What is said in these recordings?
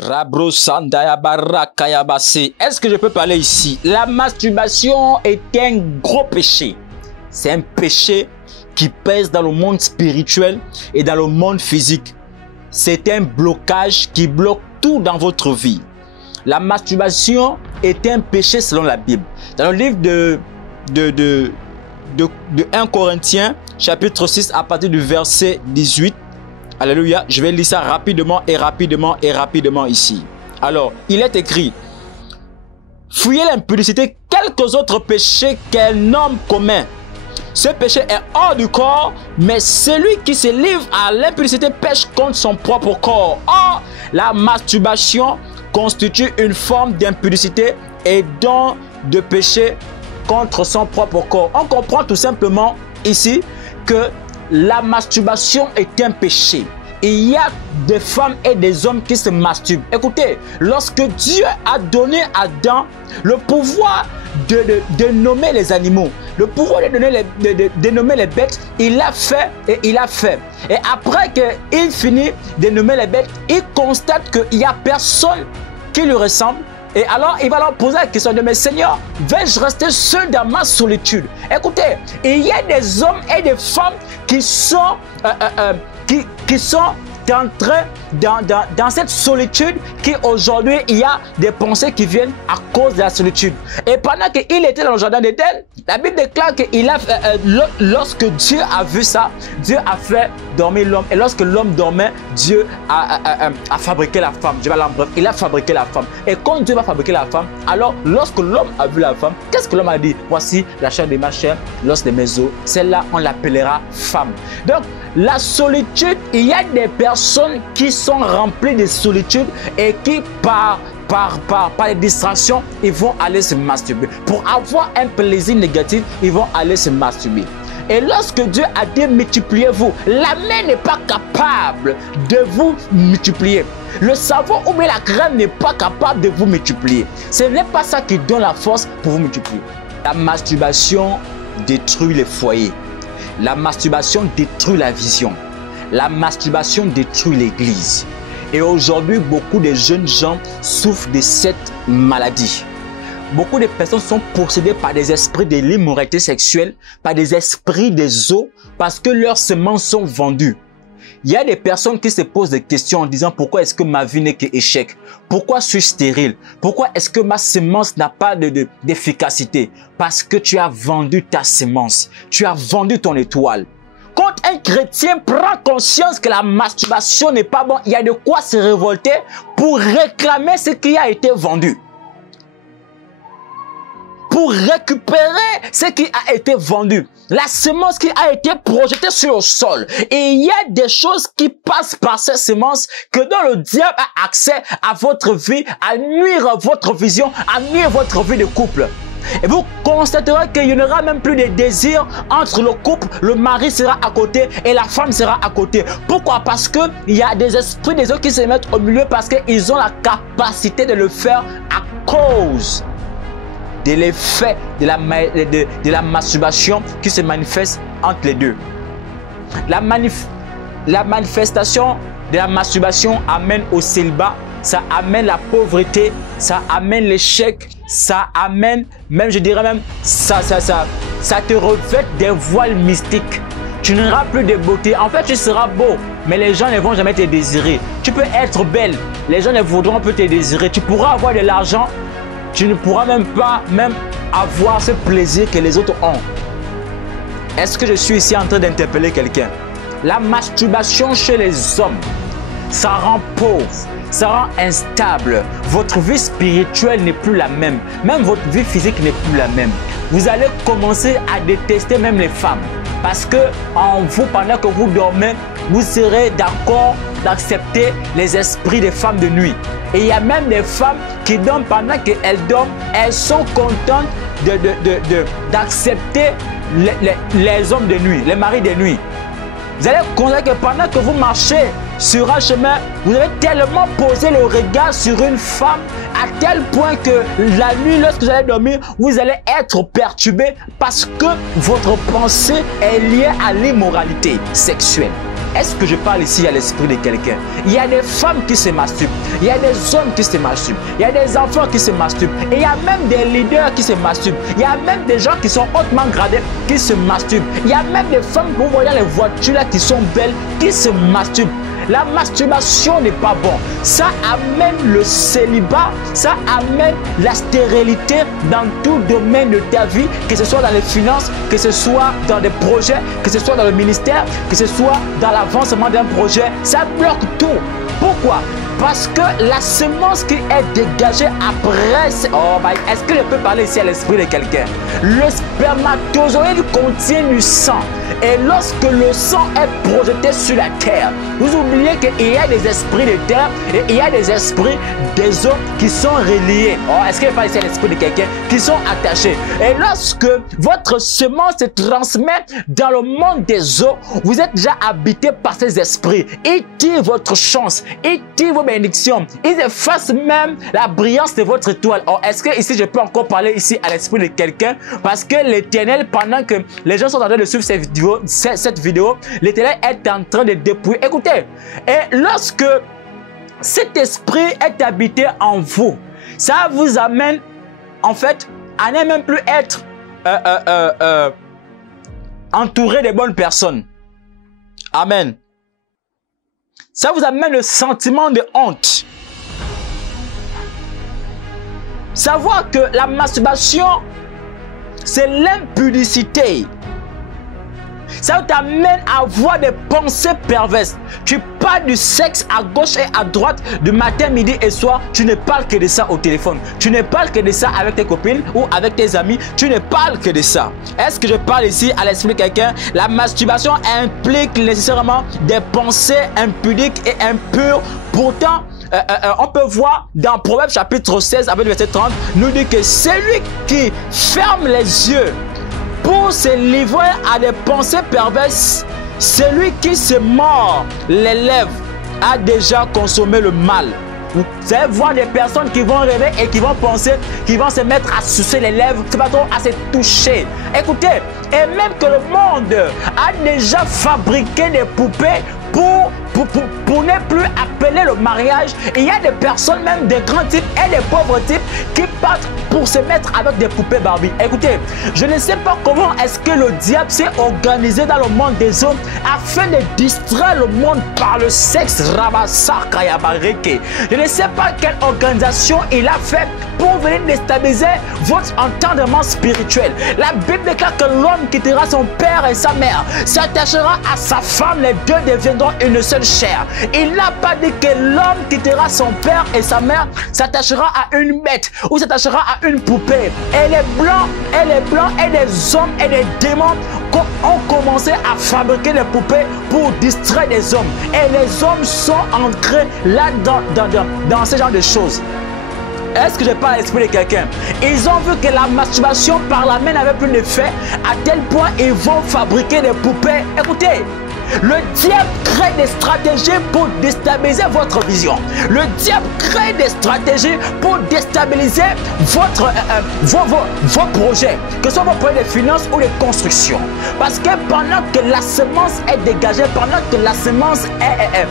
Est-ce que je peux parler ici? La masturbation est un gros péché. C'est un péché qui pèse dans le monde spirituel et dans le monde physique. C'est un blocage qui bloque tout dans votre vie. La masturbation est un péché selon la Bible. Dans le livre de 1 Corinthiens, chapitre 6, à partir du verset 18, alléluia, je vais lire ça rapidement ici. Alors, il est écrit: fuyez l'impudicité, quelques autres péchés qu'un homme commet. Ce péché est hors du corps, mais celui qui se livre à l'impudicité pêche contre son propre corps. Or, la masturbation constitue une forme d'impudicité et donc de péché contre son propre corps. On comprend tout simplement ici que la masturbation est un péché. Il y a des femmes et des hommes qui se masturbent. Écoutez, lorsque Dieu a donné à Adam le pouvoir de nommer les animaux, le pouvoir de nommer les bêtes, il l'a fait et il a fait. Et après qu'il finit de nommer les bêtes, il constate qu'il n'y a personne qui lui ressemble. Et alors, il va leur poser la question de: mais Seigneur, vais-je rester seul dans ma solitude? Écoutez, il y a des hommes et des femmes qui sont entrés dans cette solitude, qui aujourd'hui, il y a des pensées qui viennent à cause de la solitude. Et pendant qu'il était dans le jardin d'Éden, la Bible déclare que lorsque Dieu a vu ça, Dieu a fait dormir l'homme. Et lorsque l'homme dormait, Dieu a fabriqué la femme. Il a fabriqué la femme. Et quand Dieu va fabriquer la femme, alors lorsque l'homme a vu la femme, qu'est-ce que l'homme a dit? Voici la chair de ma chair, l'os de mes os. Celle-là, on l'appellera femme. Donc, la solitude, il y a des personnes qui sont remplies de solitude et qui, par les distractions, ils vont aller se masturber. Pour avoir un plaisir négatif, ils vont aller se masturber. Et lorsque Dieu a dit multipliez-vous, la main n'est pas capable de vous multiplier. Le savon ou bien la crème n'est pas capable de vous multiplier. Ce n'est pas ça qui donne la force pour vous multiplier. La masturbation détruit les foyers. La masturbation détruit la vision. La masturbation détruit l'église. Et aujourd'hui, beaucoup de jeunes gens souffrent de cette maladie. Beaucoup de personnes sont possédées par des esprits de l'immoralité sexuelle, par des esprits des eaux, parce que leurs semences sont vendues. Il y a des personnes qui se posent des questions en disant: pourquoi est-ce que ma vie n'est qu'échec? Pourquoi suis-je stérile? Pourquoi est-ce que ma semence n'a pas d'efficacité? Parce que tu as vendu ta semence. Tu as vendu ton étoile. Quand un chrétien prend conscience que la masturbation n'est pas bon, il y a de quoi se révolter pour réclamer ce qui a été vendu. Pour récupérer ce qui a été vendu, la semence qui a été projetée sur le sol. Et il y a des choses qui passent par ces semences que dont le diable a accès à votre vie, à nuire à votre vision, à nuire votre vie de couple. Et vous constaterez qu'il n'y aura même plus de désir entre le couple, le mari sera à côté et la femme sera à côté. Pourquoi? Parce qu'il y a des esprits des autres qui se mettent au milieu, parce qu'ils ont la capacité de le faire à cause de l'effet de la masturbation qui se manifeste entre les deux. La manifestation de la masturbation amène au célibat, ça amène la pauvreté, ça amène l'échec, ça amène, même je dirais même, ça te revêt des voiles mystiques. Tu n'auras plus de beauté. En fait, tu seras beau, mais les gens ne vont jamais te désirer. Tu peux être belle, les gens ne voudront plus te désirer. Tu pourras avoir de l'argent, tu ne pourras même pas avoir ce plaisir que les autres ont. Est-ce que je suis ici en train d'interpeller quelqu'un? La masturbation chez les hommes, ça rend pauvre, ça rend instable. Votre vie spirituelle n'est plus la même. Même votre vie physique n'est plus la même. Vous allez commencer à détester même les femmes. Parce que en vous, pendant que vous dormez, vous serez d'accord d'accepter les esprits des femmes de nuit. Et il y a même des femmes qui dorment, pendant qu'elles dorment, elles sont contentes d'accepter les hommes de nuit, les maris de nuit. Vous allez constater que pendant que vous marchez sur un chemin, vous avez tellement posé le regard sur une femme à tel point que la nuit, lorsque vous allez dormir, vous allez être perturbé parce que votre pensée est liée à l'immoralité sexuelle. Est-ce que je parle ici à l'esprit de quelqu'un? Il y a des femmes qui se masturbent. Il y a des hommes qui se masturbent. Il y a des enfants qui se masturbent. Et il y a même des leaders qui se masturbent. Il y a même des gens qui sont hautement gradés qui se masturbent. Il y a même des femmes que vous voyez dans les voitures là qui sont belles qui se masturbent. La masturbation n'est pas bon. Ça amène le célibat, ça amène la stérilité dans tout domaine de ta vie, que ce soit dans les finances, que ce soit dans des projets, que ce soit dans le ministère, que ce soit dans l'avancement d'un projet. Ça bloque tout. Pourquoi? Parce que la semence qui est dégagée après, est-ce que je peux parler ici à l'esprit de quelqu'un? Le spermatozoïde contient du sang. Et lorsque le sang est projeté sur la terre, vous oubliez qu'il y a des esprits de terre et il y a des esprits des eaux qui sont reliés. Est-ce que je parle ici à l'esprit de quelqu'un? Qui sont attachés. Et lorsque votre semence se transmet dans le monde des eaux, vous êtes déjà habité par ces esprits. Ils tirent votre chance, ils tirent vos bénédictions, ils effacent même la brillance de votre étoile. Est-ce que ici je peux encore parler ici à l'esprit de quelqu'un? Parce que l'Éternel, pendant que les gens sont en train de suivre cette vidéo, l'Éternel est en train de dépouiller. Écoutez, et lorsque cet esprit est habité en vous, ça vous amène en fait à ne même plus être entouré de bonnes personnes. Amen. Ça vous amène le sentiment de honte. Savoir que la masturbation, c'est l'impudicité. Ça t'amène à avoir des pensées perverses. Tu parles du sexe à gauche et à droite, du matin, midi et soir. Tu ne parles que de ça au téléphone. Tu ne parles que de ça avec tes copines ou avec tes amis. Tu ne parles que de ça. Est-ce que je parle ici à l'esprit de quelqu'un? La masturbation implique nécessairement des pensées impudiques et impures. Pourtant, on peut voir dans Proverbes chapitre 16, avec le verset 30, nous dit que celui qui ferme les yeux pour se livrer à des pensées perverses, celui qui se mord les lèvres a déjà consommé le mal. Vous allez voir des personnes qui vont rêver et qui vont penser, qui vont se mettre à sucer les lèvres, c'est pas trop à se toucher. Écoutez, et même que le monde a déjà fabriqué des poupées pour ne plus appeler le mariage. Il y a des personnes, même des grands types et des pauvres types, qui partent pour se mettre avec des poupées Barbie. Écoutez, je ne sais pas comment est-ce que le diable s'est organisé dans le monde des hommes afin de distraire le monde par le sexe. Je ne sais pas quelle organisation il a fait pour venir déstabiliser votre entendement spirituel. La Bible déclare que l'homme quittera son père et sa mère, s'attachera à sa femme, les deux deviendront une seule chair. Il n'a pas dit que l'homme quittera son père et sa mère, s'attachera à une bête ou s'attachera à une poupée. Et les blancs et des hommes et des démons ont commencé à fabriquer des poupées pour distraire les hommes. Et les hommes sont ancrés là dans ce genre de choses. Est-ce que je parle à l'esprit de quelqu'un? Ils ont vu que la masturbation par la main n'avait plus d'effet, à tel point ils vont fabriquer des poupées. Écoutez, le diable crée des stratégies pour déstabiliser votre vision. Le diable crée des stratégies pour déstabiliser vos projets, que ce soit vos projets de finances ou de construction. Parce que pendant que la semence est dégagée, pendant que la semence est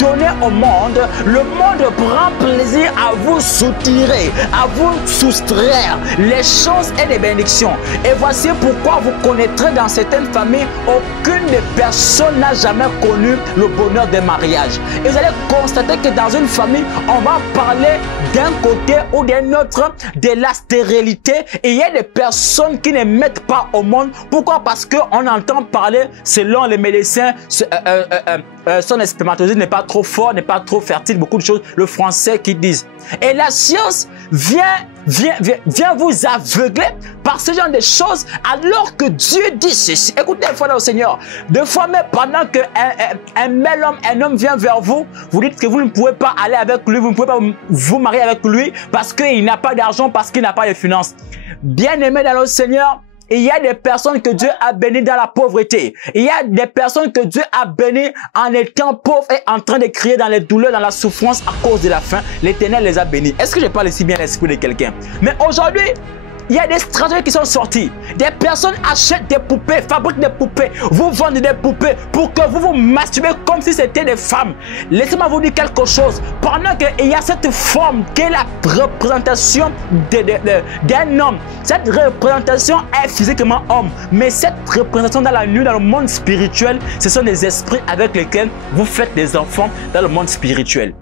donnée au monde, le monde prend plaisir à vous soutirer, à vous soustraire les chances et les bénédictions. Et voici pourquoi vous connaîtrez dans certaines familles aucune des personne n'a jamais connu le bonheur des mariages. Et vous allez constater que dans une famille, on va parler d'un côté ou d'un autre de la stérilité. Et il y a des personnes qui ne mettent pas au monde. Pourquoi? Parce qu'on entend parler, selon les médecins, son spermatozoïde n'est pas trop fort, n'est pas trop fertile, beaucoup de choses, le français qui disent. Et la science vient vous aveugler par ce genre de choses, alors que Dieu dit ceci. Écoutez, foi au Seigneur. Deux fois même, pendant un homme vient vers vous, vous dites que vous ne pouvez pas aller avec lui, vous ne pouvez pas vous marier avec lui parce qu'il n'a pas d'argent, parce qu'il n'a pas de finances. Bien-aimé dans le Seigneur, il y a des personnes que Dieu a bénies dans la pauvreté. Il y a des personnes que Dieu a bénies en étant pauvres et en train de crier dans les douleurs, dans la souffrance à cause de la faim. L'Éternel les a bénis. Est-ce que je parle ici bien l'esprit de quelqu'un? Mais aujourd'hui, il y a des stratégies qui sont sorties. Des personnes achètent des poupées, fabriquent des poupées, vous vendez des poupées pour que vous vous masturbez comme si c'était des femmes. Laissez-moi vous dire quelque chose. Pendant qu'il y a cette forme qui est la représentation d'un homme, cette représentation est physiquement homme, mais cette représentation dans la nuit, dans le monde spirituel, ce sont des esprits avec lesquels vous faites des enfants dans le monde spirituel.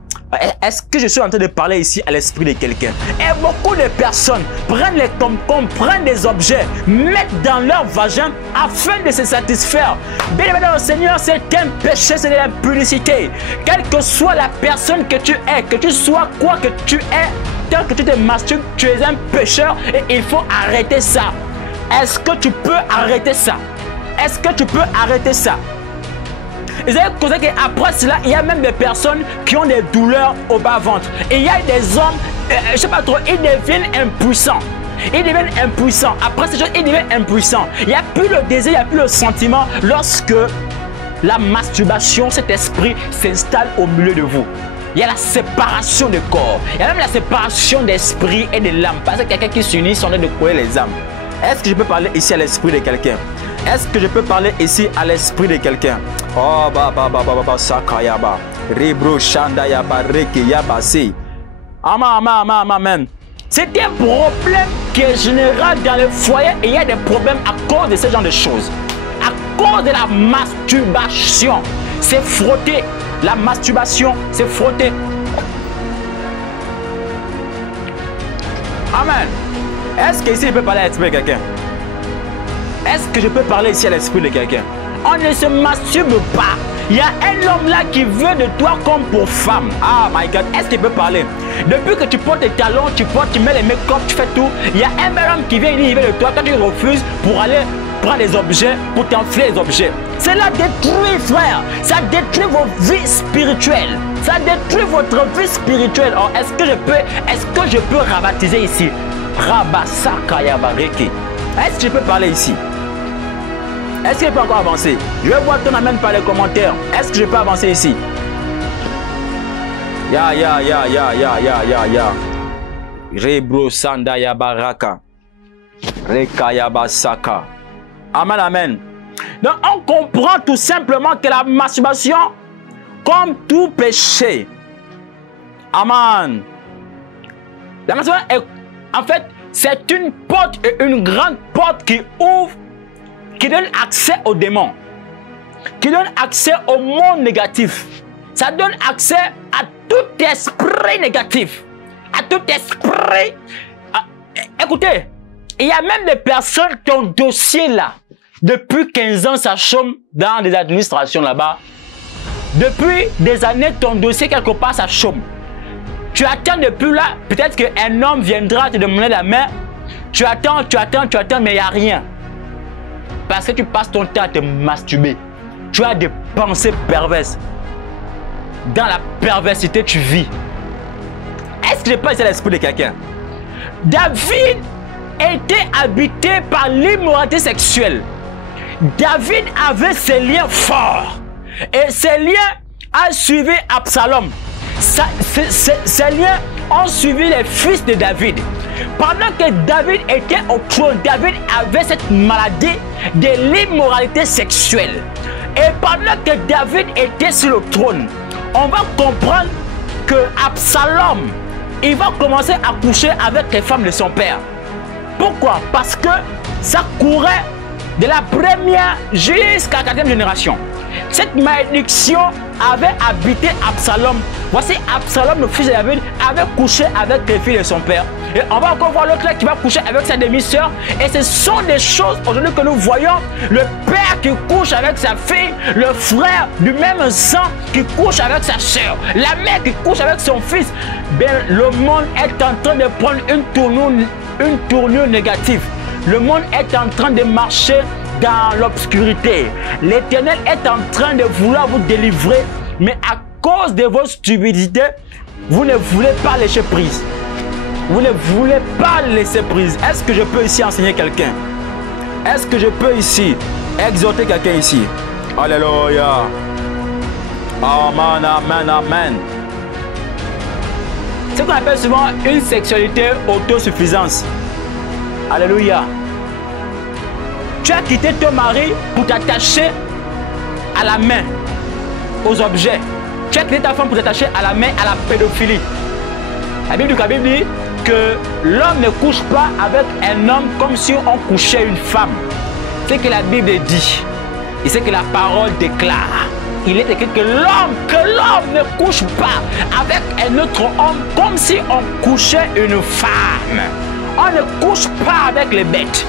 Est-ce que je suis en train de parler ici à l'esprit de quelqu'un? Et beaucoup de personnes prennent les tom-toms, prennent des objets, mettent dans leur vagin afin de se satisfaire. Bien évidemment, le Seigneur, c'est un péché, c'est de la publicité. Quelle que soit la personne que tu es, que tu sois quoi que tu es, tant que tu te masturbes, tu es un pécheur et il faut arrêter ça. Est-ce que tu peux arrêter ça? Est-ce que tu peux arrêter ça? Et vous avez causé qu'après cela, il y a même des personnes qui ont des douleurs au bas-ventre. Et il y a des hommes, je ne sais pas trop, ils deviennent impuissants. Ils deviennent impuissants. Après ces choses, ils deviennent impuissants. Il n'y a plus le désir, il n'y a plus le sentiment lorsque la masturbation, cet esprit s'installe au milieu de vous. Il y a la séparation des corps. Il y a même la séparation d'esprit et de l'âme. Parce que quelqu'un qui s'unit sont en train de couler les âmes. Est-ce que je peux parler ici à l'esprit de quelqu'un? Est-ce que je peux parler ici à l'esprit de quelqu'un? Oh, sakayaba. Ribro shandayaba rekeyabasi. Amen. C'est un problème qui est général dans le foyer et il y a des problèmes à cause de ce genre de choses. À cause de la masturbation. C'est frotter. La masturbation, c'est frotter. Amen. Est-ce que ici je peux parler à l'esprit de quelqu'un? Est-ce que je peux parler ici à l'esprit de quelqu'un? On ne se masturbe pas. Il y a un homme là qui veut de toi comme pour femme. Ah my God, est-ce qu'il peut parler? Depuis que tu portes tes talons, tu mets les make-up, tu fais tout. Il y a un bel homme qui vient, il veut de toi quand tu refuses pour aller prendre des objets, pour t'enfler les objets. Cela détruit, frère. Ça détruit vos vies spirituelles. Ça détruit votre vie spirituelle. Alors, est-ce que je peux rabaptiser ici? Rabasakayabareke. Est-ce que je peux parler ici? Est-ce que je peux encore avancer? Je vais voir ton amène par les commentaires. Est-ce que je peux avancer ici? Ya. Rebro sandaya baraka. Rekayabasaka. Amen. Donc on comprend tout simplement que la masturbation, comme tout péché, amen. La masturbation est, en fait, c'est une porte et une grande porte qui ouvre, qui donne accès aux démons, qui donne accès au monde négatif. Ça donne accès à tout esprit négatif, à tout esprit. Écoutez, il y a même des personnes qui ont un dossier là. Depuis 15 ans, ça chôme dans des administrations là-bas. Depuis des années, ton dossier quelque part, ça chôme. Tu attends depuis là, peut-être qu'un homme viendra te demander la main. Tu attends, mais il n'y a rien. Parce que tu passes ton temps à te masturber. Tu as des pensées perverses. Dans la perversité, tu vis. Est-ce que je pense à l'esprit de quelqu'un? David était habité par l'immoralité sexuelle. David avait ses liens forts. Et ces liens ont suivi Absalom. Ces liens ont suivi les fils de David. Pendant que David était au trône, David avait cette maladie de l'immoralité sexuelle. Et pendant que David était sur le trône, on va comprendre que Absalom, il va commencer à coucher avec les femmes de son père. Pourquoi? Parce que ça courait de la première jusqu'à la 4e génération. Cette malédiction avait habité Absalom. Voici Absalom, le fils de David, avait couché avec les filles de son père. Et on va encore voir l'autre là qui va coucher avec sa demi-sœur. Et ce sont des choses aujourd'hui que nous voyons. Le père qui couche avec sa fille, le frère du même sang qui couche avec sa sœur, la mère qui couche avec son fils. Bien, le monde est en train de prendre une tournure négative. Le monde est en train de marcher dans l'obscurité. L'Éternel est en train de vouloir vous délivrer, mais à cause de vos stupidités, vous ne voulez pas lâcher prise. Vous ne voulez pas laisser prise. Est-ce que je peux ici enseigner quelqu'un? Est-ce que je peux ici exhorter quelqu'un ici? Alléluia. Amen, amen, amen. C'est ce qu'on appelle souvent une sexualité autosuffisance. Alléluia. Tu as quitté ton mari pour t'attacher à la main, aux objets. Tu as quitté ta femme pour t'attacher à la main, à la pédophilie. La Bible dit que l'homme ne couche pas avec un homme comme si on couchait une femme. C'est ce que la Bible dit. Et c'est que la parole déclare. Il est écrit que l'homme ne couche pas avec un autre homme comme si on couchait une femme. On ne couche pas avec les bêtes.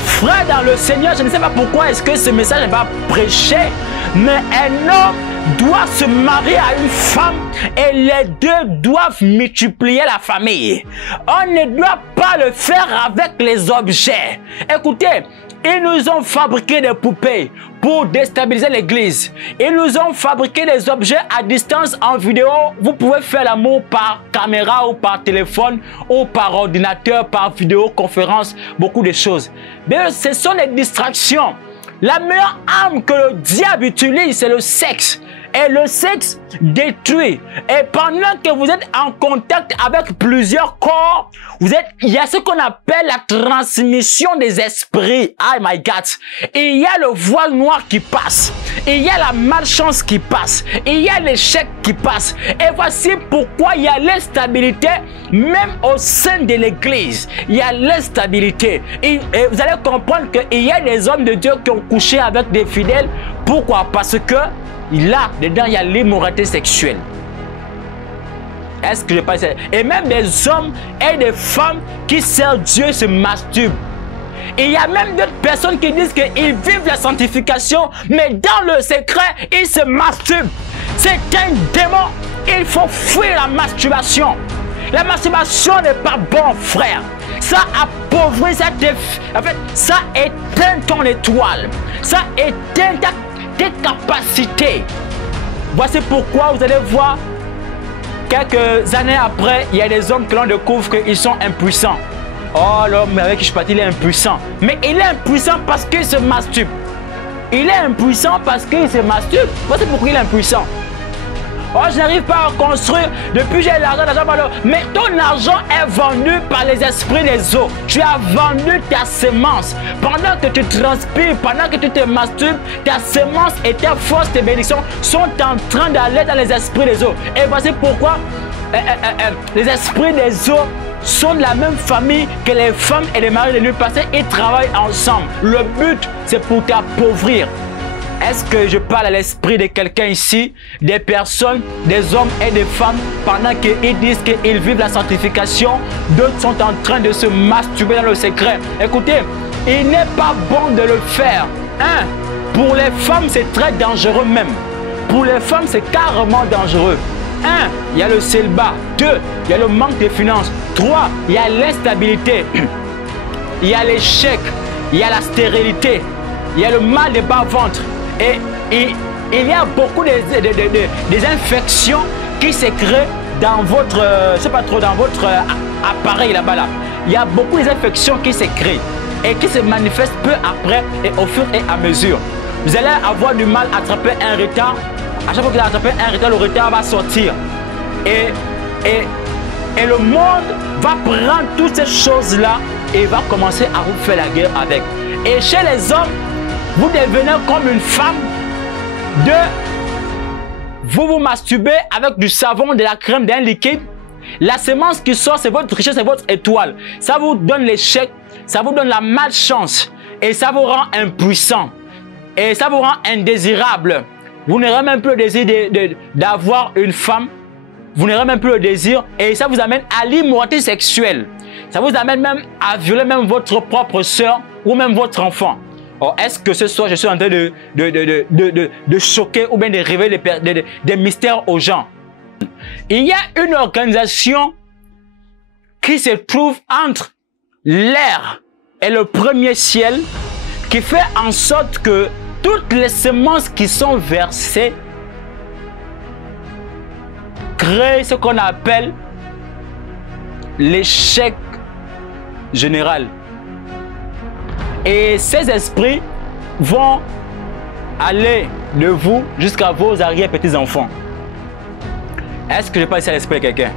Frère dans le Seigneur, je ne sais pas pourquoi est-ce que ce message va prêcher, mais un homme doit se marier à une femme et les deux doivent multiplier la famille. On ne doit pas le faire avec les objets. Écoutez, ils nous ont fabriqué des poupées pour déstabiliser l'église. Ils nous ont fabriqué des objets à distance en vidéo. Vous pouvez faire l'amour par caméra ou par téléphone ou par ordinateur, par vidéoconférence, beaucoup de choses. Mais ce sont des distractions. La meilleure arme que le diable utilise, c'est le sexe. Et le sexe détruit. Et pendant que vous êtes en contact avec plusieurs corps, il y a ce qu'on appelle la transmission des esprits. Oh my God. Il y a le voile noir qui passe. Il y a la malchance qui passe. Il y a l'échec qui passe. Et voici pourquoi il y a l'instabilité, même au sein de l'église. Il y a l'instabilité. Et vous allez comprendre qu'il y a des hommes de Dieu qui ont couché avec des fidèles. Pourquoi? Parce que là, dedans, il y a l'immoralité sexuelle. Est-ce que je pense? Et même des hommes et des femmes qui servent Dieu se masturbent. Et il y a même d'autres personnes qui disent qu'ils vivent la sanctification, mais dans le secret, ils se masturbent. C'est un démon. Il faut fuir la masturbation. La masturbation n'est pas bon, frère. Ça appauvrit, en fait, ça éteint ton étoile. Ça éteint tes capacités. Voici pourquoi vous allez voir, quelques années après, il y a des hommes que l'on découvre qu'ils sont impuissants. Oh, l'homme avec qui je parle, il est impuissant. Mais il est impuissant parce qu'il se masturbe. Il est impuissant parce qu'il se masturbe. Voici pourquoi il est impuissant. Oh, je n'arrive pas à construire. Depuis, j'ai l'argent, mais ton argent est vendu par les esprits des eaux. Tu as vendu ta semence. Pendant que tu transpires, pendant que tu te masturbes, ta semence et ta force, tes bénédictions sont en train d'aller dans les esprits des eaux. Et voici pourquoi les esprits des eaux sont de la même famille que les femmes et les maris de nuit passée. Ils travaillent ensemble. Le but, c'est pour t'appauvrir. Est-ce que je parle à l'esprit de quelqu'un ici, des personnes, des hommes et des femmes, pendant qu'ils disent qu'ils vivent la sanctification, d'autres sont en train de se masturber dans le secret. Écoutez, il n'est pas bon de le faire. Pour les femmes, c'est très dangereux même. Pour les femmes, c'est carrément dangereux. Il y a le célibat. 2, il y a le manque de finances. 3, il y a l'instabilité. Il y a l'échec. Il y a la stérilité. Il y a le mal de bas-ventre. Et il y a beaucoup des infections qui se créent dans votre, je sais pas trop, dans votre appareil là-bas. Là. Il y a beaucoup d'infections qui se créent et qui se manifestent peu après et au fur et à mesure. Vous allez avoir du mal à attraper un retard. À chaque fois que vous allez attraper un retard, le retard va sortir. Et le monde va prendre toutes ces choses-là et va commencer à vous faire la guerre avec. Et chez les hommes, vous devenez comme une femme vous vous masturbez avec du savon, de la crème, d'un liquide. La semence qui sort, c'est votre richesse, c'est votre étoile. Ça vous donne l'échec, ça vous donne la malchance et ça vous rend impuissant et ça vous rend indésirable. Vous n'aurez même plus le désir d'avoir une femme. Vous n'aurez même plus le désir et ça vous amène à l'immoralité sexuelle. Ça vous amène même à violer même votre propre soeur ou même votre enfant. Or, est-ce que ce soir, je suis en train de choquer ou bien de révéler des mystères aux gens? Il y a une organisation qui se trouve entre l'air et le premier ciel qui fait en sorte que toutes les semences qui sont versées créent ce qu'on appelle l'échec général. Et ces esprits vont aller de vous jusqu'à vos arrière-petits-enfants. Est-ce que je parle ici à l'esprit de quelqu'un?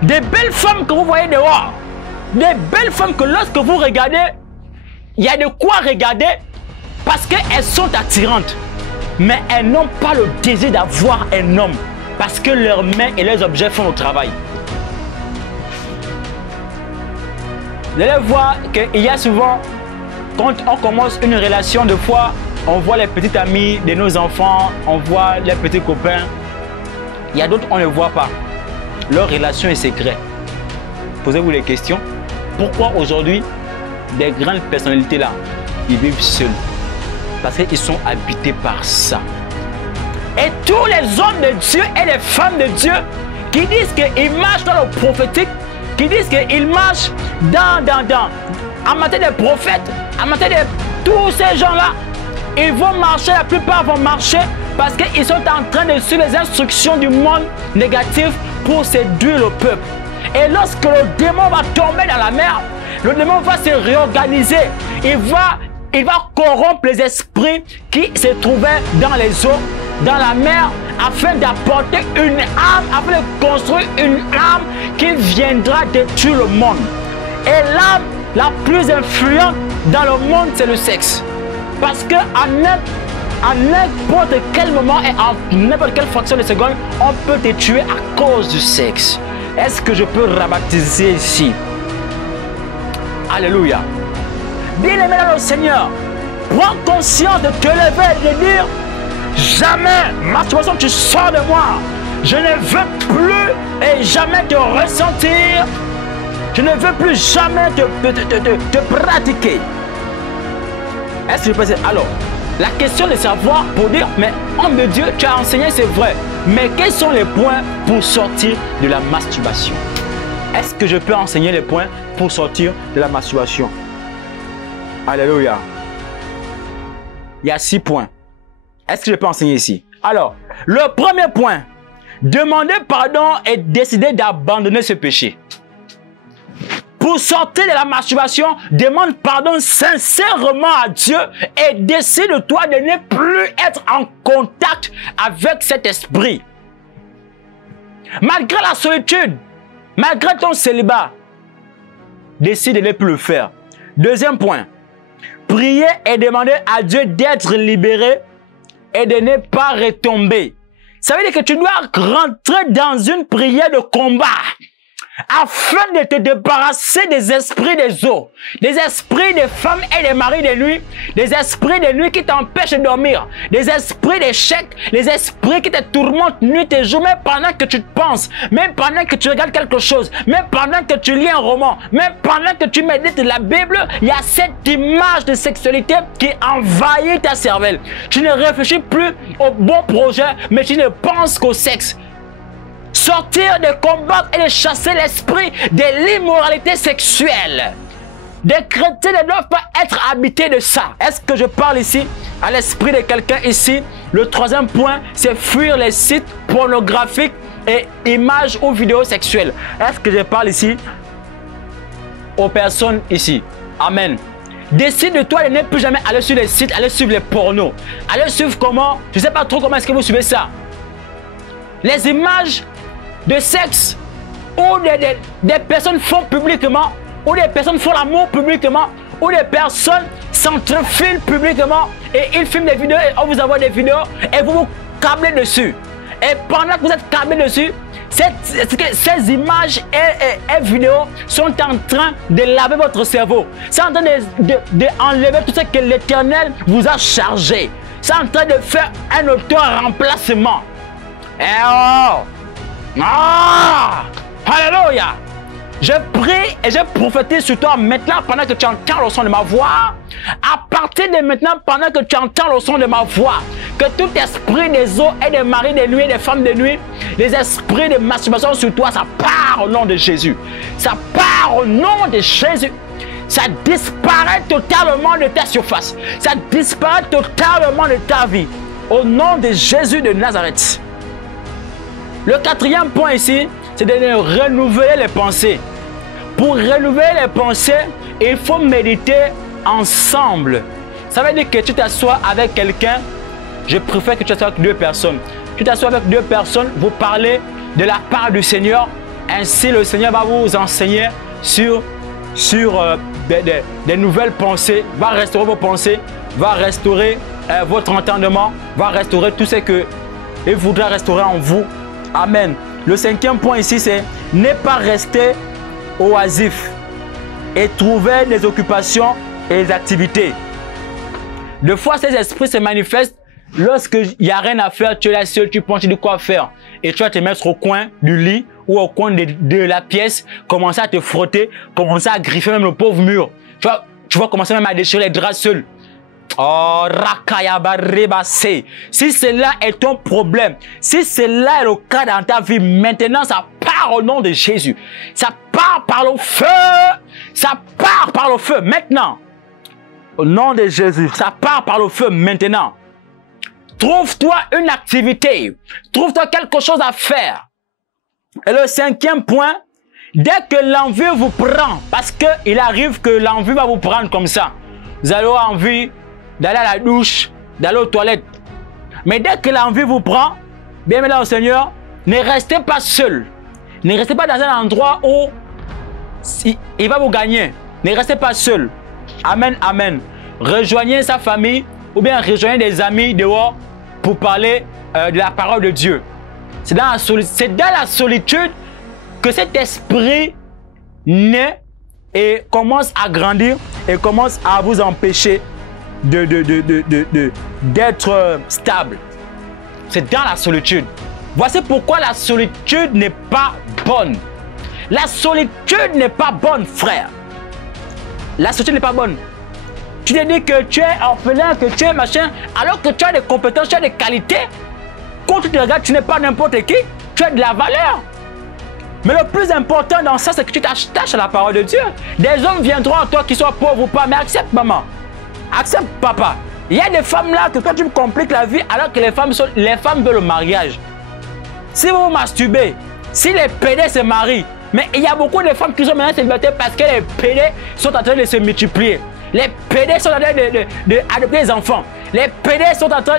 Des belles femmes que vous voyez dehors, des belles femmes que lorsque vous regardez, il y a de quoi regarder parce qu'elles sont attirantes. Mais elles n'ont pas le désir d'avoir un homme parce que leurs mains et leurs objets font le travail. Vous allez voir qu'il y a souvent, quand on commence une relation, de fois, on voit les petites amies de nos enfants, on voit les petits copains. Il y a d'autres, on ne les voit pas. Leur relation est secrète. Posez-vous les questions. Pourquoi aujourd'hui, des grandes personnalités là, ils vivent seuls? Parce qu'ils sont habités par ça. Et tous les hommes de Dieu et les femmes de Dieu qui disent qu'ils marchent dans le prophétique, qui disent qu'ils marchent en matière de prophètes, en matière de tous ces gens-là, ils vont marcher, la plupart vont marcher parce qu'ils sont en train de suivre les instructions du monde négatif pour séduire le peuple. Et lorsque le démon va tomber dans la mer, le démon va se réorganiser. Il va corrompre les esprits qui se trouvaient dans les eaux, dans la mer, afin d'apporter une âme, afin de construire une âme qui viendra détruire le monde. Et l'âme la plus influente dans le monde, c'est le sexe. Parce qu'à n'importe quel moment et en n'importe quelle fraction de seconde, on peut te tuer à cause du sexe. Est-ce que je peux rabaptiser ici? Alléluia. Bien-aimé dans le Seigneur, prends conscience de te lever et de dire: jamais, masturbation, tu sors de moi. Je ne veux plus et jamais te ressentir. Je ne veux plus jamais te pratiquer. Est-ce que je peux dire? Alors, la question de savoir pour dire, mais homme de Dieu, tu as enseigné, c'est vrai. Mais quels sont les points pour sortir de la masturbation? Est-ce que je peux enseigner les points pour sortir de la masturbation? Alléluia. Il y a 6 points. Est-ce que je peux enseigner ici? Alors, le premier point, demander pardon et décider d'abandonner ce péché. Pour sortir de la masturbation, demande pardon sincèrement à Dieu et décide de toi de ne plus être en contact avec cet esprit. Malgré la solitude, malgré ton célibat, décide de ne plus le faire. Deuxième point, prier et demander à Dieu d'être libéré et de ne pas retomber. Ça veut dire que tu dois rentrer dans une prière de combat afin de te débarrasser des esprits des eaux, des esprits des femmes et des maris de nuit, des esprits de nuit qui t'empêchent de dormir, des esprits d'échec, les esprits qui te tourmentent nuit et jour, même pendant que tu te penses, même pendant que tu regardes quelque chose, même pendant que tu lis un roman, même pendant que tu médites la Bible, il y a cette image de sexualité qui envahit ta cervelle. Tu ne réfléchis plus au bon projet, mais tu ne penses qu'au sexe. Sortir de combattre et de chasser l'esprit de l'immoralité sexuelle. Des chrétiens ne doivent pas être habités de ça. Est-ce que je parle ici à l'esprit de quelqu'un ici? Le troisième point, c'est fuir les sites pornographiques et images ou vidéos sexuelles. Est-ce que je parle ici aux personnes ici? Amen. Décide de toi de ne plus jamais aller sur les sites, aller suivre les pornos. Aller suivre comment? Je ne sais pas trop comment est-ce que vous suivez ça. Les images de sexe où des personnes font publiquement, où des personnes font l'amour publiquement, où des personnes s'entrefilent publiquement et ils filment des vidéos et on vous envoie des vidéos et vous vous câblez dessus. Et pendant que vous êtes câblé dessus, ces images et vidéos sont en train de laver votre cerveau. C'est en train d'enlever tout ce que l'Éternel vous a chargé. C'est en train de faire un auto-remplacement. Et oh! Ah! Alléluia! Je prie et je prophétise sur toi maintenant pendant que tu entends le son de ma voix. À partir de maintenant, pendant que tu entends le son de ma voix, que tout esprit des eaux et des maris de nuit, des femmes de nuit, les esprits de masturbation sur toi, ça part au nom de Jésus. Ça part au nom de Jésus. Ça disparaît totalement de ta surface. Ça disparaît totalement de ta vie. Au nom de Jésus de Nazareth. Le quatrième point ici, c'est de renouveler les pensées. Pour renouveler les pensées, il faut méditer ensemble. Ça veut dire que tu t'assois avec quelqu'un. Je préfère que tu t'assoies avec 2 personnes. Tu t'assois avec 2 personnes, vous parlez de la part du Seigneur. Ainsi, le Seigneur va vous enseigner sur sur des nouvelles pensées, va restaurer vos pensées, va restaurer votre entendement, va restaurer tout ce que il voudra restaurer en vous. Amen. Le 5e point ici, c'est ne pas rester oisif et trouver des occupations et des activités. Des fois, ces esprits se manifestent lorsqu'il n'y a rien à faire, tu es là seul, tu penses, tu dis quoi faire. Et tu vas te mettre au coin du lit ou au coin de la pièce, commencer à te frotter, commencer à griffer même le pauvre mur. Tu vas commencer même à déchirer les draps seuls. Oh, rakayabarebase. Si cela est ton problème, si cela est le cas dans ta vie, maintenant ça part au nom de Jésus. Ça part par le feu. Ça part par le feu maintenant. Au nom de Jésus, ça part par le feu maintenant. Trouve-toi une activité. Trouve-toi quelque chose à faire. Et le 5e point, dès que l'envie vous prend, parce qu'il arrive que l'envie va vous prendre comme ça. Vous allez avoir envie d'aller à la douche, d'aller aux toilettes. Mais dès que l'envie vous prend, bien mesdames au Seigneur, ne restez pas seul. Ne restez pas dans un endroit où il va vous gagner. Ne restez pas seul. Amen, amen. Rejoignez sa famille ou bien rejoignez des amis dehors pour parler de la parole de Dieu. C'est dans la solitude que cet esprit naît et commence à grandir et commence à vous empêcher d'être stable. C'est dans la solitude. Voici pourquoi la solitude n'est pas bonne. La solitude n'est pas bonne, frère. La solitude n'est pas bonne. Tu te dis que tu es orphelin, que tu es machin, alors que tu as des compétences, tu as des qualités. Quand tu te regardes, tu n'es pas n'importe qui, tu as de la valeur. Mais le plus important dans ça, c'est que tu t'attaches à la parole de Dieu. Des hommes viendront à toi qui soient pauvres ou pas, mais accepte maman. Accepte papa. Il y a des femmes là que toi tu me compliques la vie alors que les femmes veulent le mariage. Si vous vous masturbez, si les pédés se marient, mais il y a beaucoup de femmes qui sont maintenant célibataires parce que les pédés sont en train de se multiplier. Les pédés sont en train d'adopter des enfants. Les pédés sont en train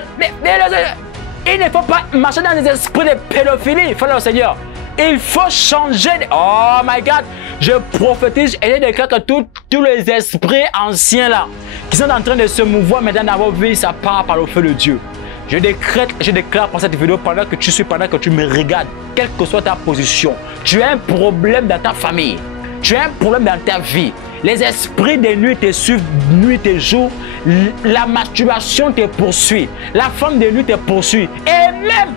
il ne faut pas marcher dans les esprits de pédophilie, frère le Seigneur. Il faut changer. Oh my God. Je prophétise et je déclare que tous les esprits anciens là, qui sont en train de se mouvoir maintenant dans vos vies, ça part par le feu de Dieu. Je déclare pour cette vidéo pendant que tu me regardes, quelle que soit ta position, tu as un problème dans ta famille, tu as un problème dans ta vie. Les esprits de nuit te suivent nuit et jour. La masturbation te poursuit. La femme de nuit te poursuit. Et même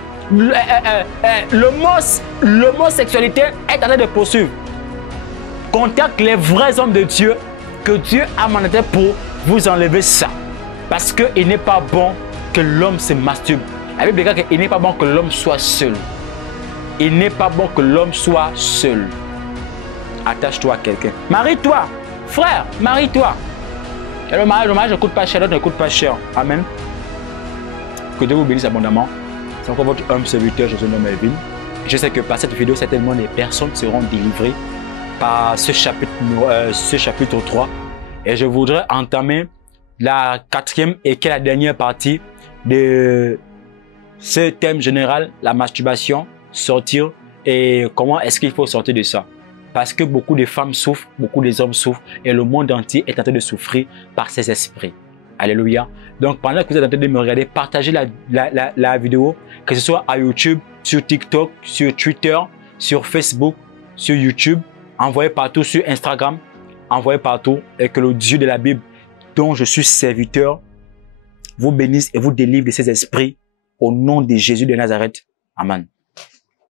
l'homosexualité est en train de poursuivre. Contacte les vrais hommes de Dieu que Dieu a mandaté pour vous enlever ça. Parce qu'il n'est pas bon que l'homme se masturbe. La Bible dit qu'il n'est pas bon que l'homme soit seul. Il n'est pas bon que l'homme soit seul. Attache-toi à quelqu'un. Marie-toi. Frère, marie-toi. Le mariage ne coûte pas cher, l'autre ne coûte pas cher. Amen. Que Dieu vous bénisse abondamment. C'est encore votre homme serviteur, je suis nommé Melvin. Je sais que par cette vidéo, certainement des personnes seront délivrées par ce chapitre 3. Et je voudrais entamer la 4e et qui est la dernière partie de ce thème général, la masturbation, sortir et comment est-ce qu'il faut sortir de ça. Parce que beaucoup de femmes souffrent, beaucoup de hommes souffrent et le monde entier est en train de souffrir par ces esprits. Alléluia. Donc pendant que vous êtes en train de me regarder, partagez la vidéo, que ce soit à YouTube, sur TikTok, sur Twitter, sur Facebook, sur YouTube. Envoyez partout sur Instagram, envoyez partout et que le Dieu de la Bible dont je suis serviteur vous bénisse et vous délivre de ces esprits au nom de Jésus de Nazareth. Amen.